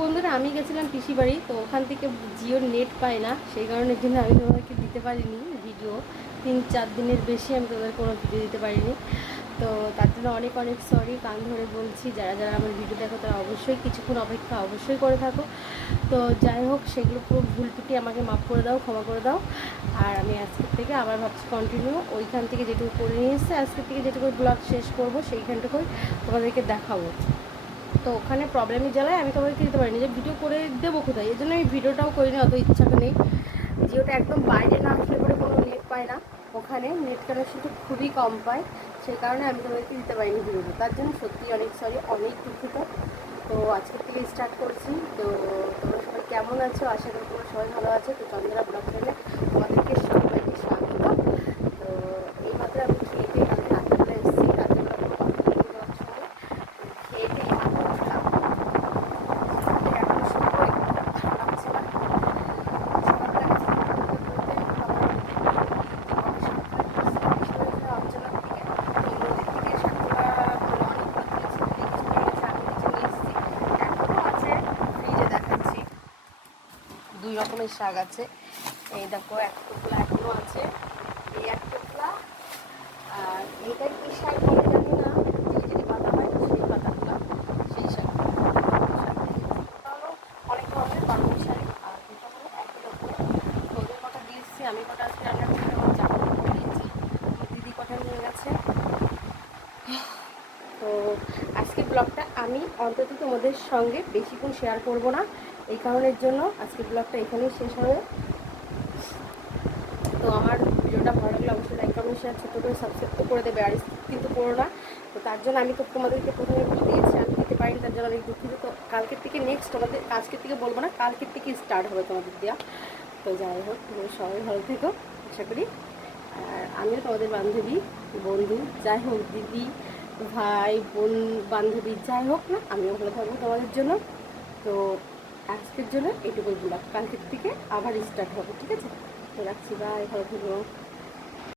বন্ধুরা, আমি গেছিলাম পিসি বাড়ি, তো ওখান থেকে জিওর নেট পাই না, সেই কারণের জন্য আমি তোমাদেরকে দিতে পারিনি ভিডিও। 3-4 দিনের বেশি আমি তোমাদের কোনো ভিডিও দিতে পারিনি। তো তার জন্য অনেক অনেক সরি, কান ধরে বলছি। যারা যারা আমার ভিডিও দেখো তারা অবশ্যই কিছুক্ষণ অপেক্ষা অবশ্যই করে থাকো। তো যাই হোক, সেগুলো পুরো ভুল ত্রুটি আমাকে মাফ করে দাও, ক্ষমা করে দাও। আর আমি আজকের থেকে আবার ভাবছি কন্টিনিউ ওইখান থেকে যেটুকু করে নিয়ে এসছে, আজকের থেকে যেটুকু ব্লগ শেষ করবো সেইখানটুকুই তোমাদেরকে দেখাবো। তো ওখানে প্রবলেমের জ্বালায় আমি তোমাদেরকে দিতে পারিনি, যে ভিডিও করে দেবো কোথায়, এই জন্য আমি ভিডিওটাও করিনি, অত ইচ্ছাটা নেই। জিওটা একদম বাইরে না আসলে পরে কোনো নেট পায় না, ওখানে নেট কানেকশনটা খুবই কম পায়, সেই কারণে আমি তোমাদেরকে দিতে পারিনি ভিডিওটা। তার জন্য সত্যি অনেক সরি, অনেক দুঃখিত। তো আজকের থেকে স্টার্ট করছি। তো তোমরা সবাই কেমন আছো? আশা করি তোমরা সবাই ভালো আছো। তো চন্দ্রা ব্লগ চ্যানেলে তোমাদেরকে সবাইকে স্বাগত। তো এইমাত্র আমি খেয়ে দিয়ে কালকে রাত্রেবেলা এসেছি, রাত্রেবেলা কোনো কথা বলতে পারছো না, খেয়ে দিয়ে দুই রকমের শাক আছে। এই দেখো, এক টুকরা এখনো আছে, এই এক টুকরা। আর এইটা কি শাক বলে জানি না, যেটি পাতা হয় সেই পাতাগুলা, সেই শাক। অনেক ধরনের পালং শাক, আর এটা হলো একই রকমের। তো ওদের কটা দিয়েছি, আমি কটা আজকে রান্না করতে আমার জামা করে দিয়েছি, দিদি কটা নিয়ে গেছে। তো আজকের ব্লগটা আমি অন্তত তোমাদের সঙ্গে বেশিক্ষণ শেয়ার করব না, এই কারণের জন্য আজকের ব্লগটা এখানেই শেষ হবে। তো আমার ভিডিওটা ভালো লাগলে অবশ্যই লাইক কমেন্ট শেয়ার ছোটো করে সাবস্ক্রাইব তো করে দেবে, আর কিন্তু করো না। তো তার জন্য আমি তো তোমাদেরকে প্রথমে বলে দিয়েছি আমি দিতে পারিনি, তার জন্য অনেক দুঃখিত। তো কালকের থেকে নেক্সট তোমাদের, আজকের থেকে বলবো না, কালকের থেকে স্টার্ট হবে তোমাদের দেওয়া। তো যাই হোক, তোমরা সবাই ভালো থেকো আশা করি। আর আমিও তোমাদের বান্ধবী, বন্ধু, যাই হোক, দিদি, ভাই, বোন, বান্ধবী যাই হোক না, আমিও ভালো থাকবো তোমাদের জন্য। তো আজকের জন্য এইটুকুই ব্লগ, কালকের থেকে আবার স্টার্ট হবে, ঠিক আছে? তো রাখছি, বাই, ভালো থাকবো।